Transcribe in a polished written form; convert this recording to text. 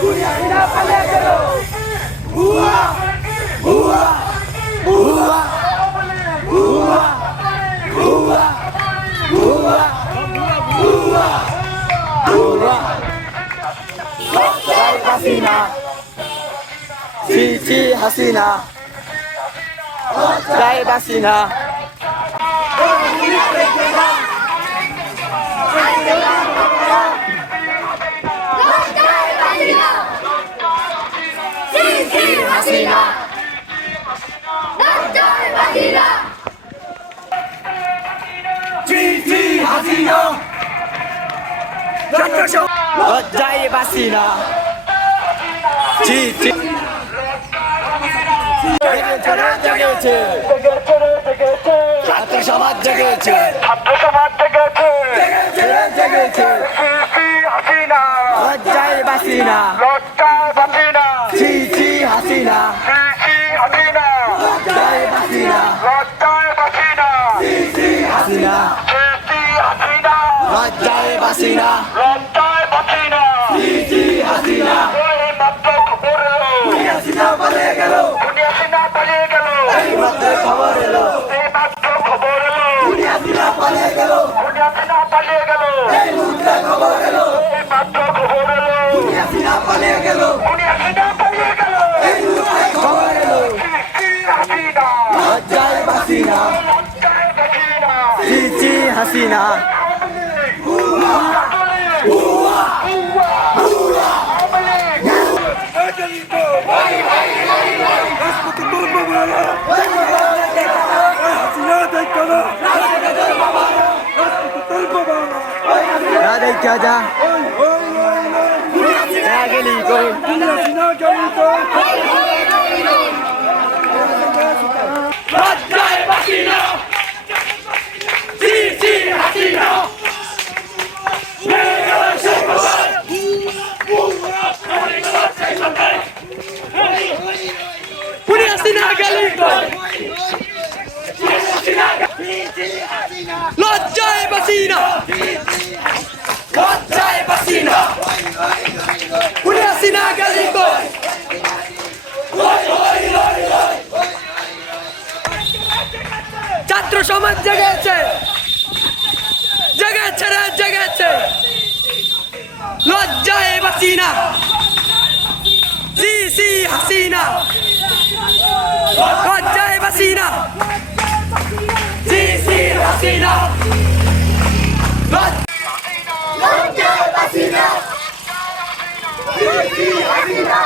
দুনিয়া বিনা পালিয়ে গেল ভুয়া ভুয়া ভুয়া ভুয়া ভুয়া ভুয়া ভুয়া ভুয়া জয় হাসিনা ছি ছি হাসিনা জয় Hasina Hasina, Gigi Hasina, Jai Hasina, Gigi. জেগেছে ছাত্র সমাজ জেগেছে জেগেছে হাসিনা লজ্জায় বাসিনা ছি ছি হাসিনা লজ্জায় বাসিনা ছি ছি হাসিনা লজ্জায় বাসিনা ছি ছি হাসিনা হাসিনা পালিয়ে গেল এই মাত্র খবর এলো হাসিনা পালিয়ে গেল এই মুহূর্তে খবর এলো হাসিনা পালিয়ে গেল এই মুহূর্তে খবর এলো লজ্জায় বাসিনা ছি ছি হাসিনা क्या जा गली को লজ্জায় বাসিনা লজ্জায় বাসিনা পুরে হাসিনা গলি কই ছাত্র সমাজ জেগেছে জেগেছে রে জেগেছে লজ্জায় বাসিনা ছি ছি হাসিনা লজ্জায় বাসিনা ছি ছি হাসিনা লজ্জায় বাসিনা ছি ছি হাসিনা